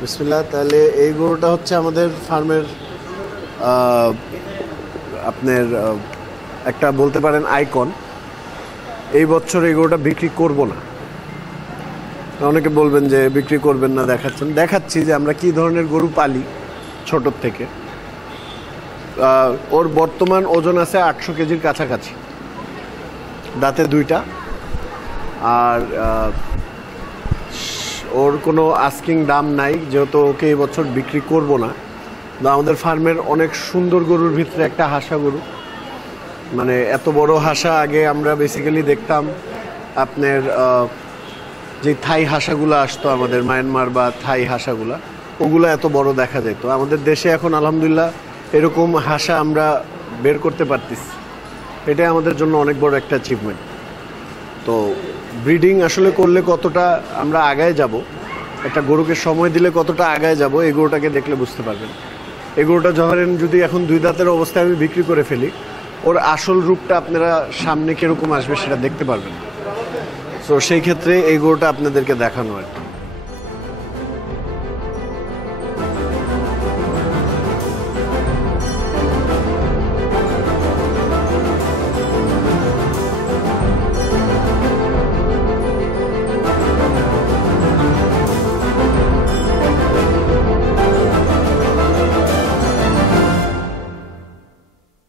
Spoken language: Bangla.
বিসমিল্লাহ। তাহলে এই গরুটা হচ্ছে আমাদের ফার্মের আপনার একটা বলতে পারেন আইকন। এই বছর এই গরুটা বিক্রি করব না। অনেকে বলবেন যে বিক্রি করবেন না, দেখাচ্ছি যে আমরা কি ধরনের গরু পালি ছোটোর থেকে। ওর বর্তমান ওজন আছে 800 কেজির কাছাকাছি, দাঁতে 2টা। আর ওর কোনো আস্কিং দাম নাই, যেহেতু ওকে এই বছর বিক্রি করব না। আমাদের ফার্মের অনেক সুন্দর গরুর ভিতরে একটা হাসা গরু, মানে এত বড় হাসা আগে আমরা বেসিক্যালি দেখতাম আপনার যে থাই হাসাগুলো আসতো আমাদের মায়ানমার বা থাই হাসাগুলা, ওগুলো এত বড় দেখা যেত। আমাদের দেশে এখন আলহামদুলিল্লাহ এরকম হাসা আমরা বের করতে পারতেছি, এটাই আমাদের জন্য অনেক বড় একটা অ্যাচিভমেন্ট। তো ব্রিডিং আসলে করলে কতটা আমরা আগায় যাব, একটা গরুকে সময় দিলে কতটা আগায় যাব, এই গরুটাকে দেখলে বুঝতে পারবেন। এই গরুটা ধরেন যদি এখন 2 দাঁতের অবস্থায় আমি বিক্রি করে ফেলি, ওর আসল রূপটা আপনারা সামনে কীরকম আসবে সেটা দেখতে পারবেন। তো সেই ক্ষেত্রে এই গরুটা আপনাদেরকে দেখানো আর কি।